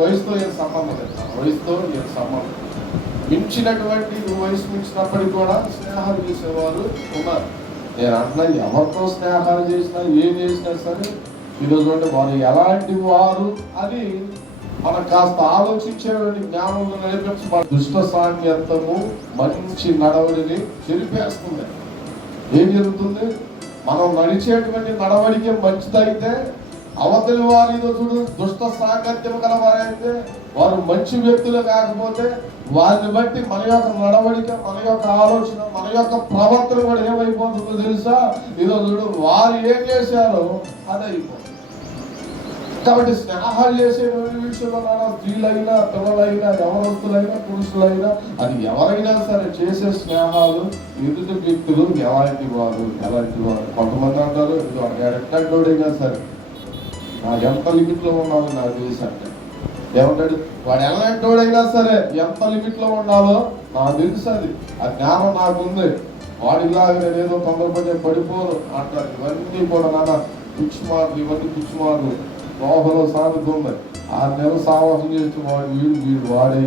వయసుతో ఏం సంబంధం లేదు, వయసుతో ఏం సంబంధం. మించినటువంటి వయసు మించినప్పటికీ కూడా స్నేహాలు చేసేవారు ఉన్నారు. నేను అంటున్నా, ఎవరితో స్నేహాలు చేసినా ఏం చేసినా సరే ఈరోజు అంటే వారు ఎలాంటి వారు అని మనం కాస్త ఆలోచించేటువంటి జ్ఞానంలో నడిపించబడి దుష్ట సాంగత్యము మంచి నడవడిని చెరిపేస్తుంది. ఏం జరుగుతుంది? మనం నడిచేటువంటి నడవడికే మంచిదైతే అవతలి వారితో చూడు దుష్ట సాంగత్యం కలవారైతే, వారు మంచి వ్యక్తులు కాకపోతే వారిని బట్టి మన యొక్క నడవడిక, మన యొక్క ఆలోచన, మన యొక్క ప్రవర్తన కూడా ఏమైపోతుందో తెలుసా? ఈరోజు చూడు వారు ఏం చేశారో అది అయిపోతుంది. కాబట్టి స్నేహాలు చేసే విషయంలో స్త్రీలైనా, పిల్లలైనా, యవనస్తులైనా, పురుషులైనా, అది ఎవరైనా సరే చేసే స్నేహాలు ఎదుటి వ్యక్తులు ఎలాంటి వారు. కొంతమంది అంటారు ఎట్టోడైనా సరే నాకు ఎంత లిమిట్లో ఉండాలో నాకు తెలుసు అంటే ఏమంటాడు, వాడు ఎలాంటోడైనా సరే ఎంత లిమిట్లో ఉండాలో నాకు తెలుసు, అది ఆ జ్ఞానం నాకు ఉంది, వాడిలాగా నేను ఏదో తొందరపడి పడిపోను అంటారు. ఇవన్నీ కూడా నాన్న పిచ్చి మాటలు, ఇవన్నీ పిచ్చి మాటలు. లోపల సాగుతుంది. 6 నెలలు సావాసం చేస్తూ వాడు వీడు వాడే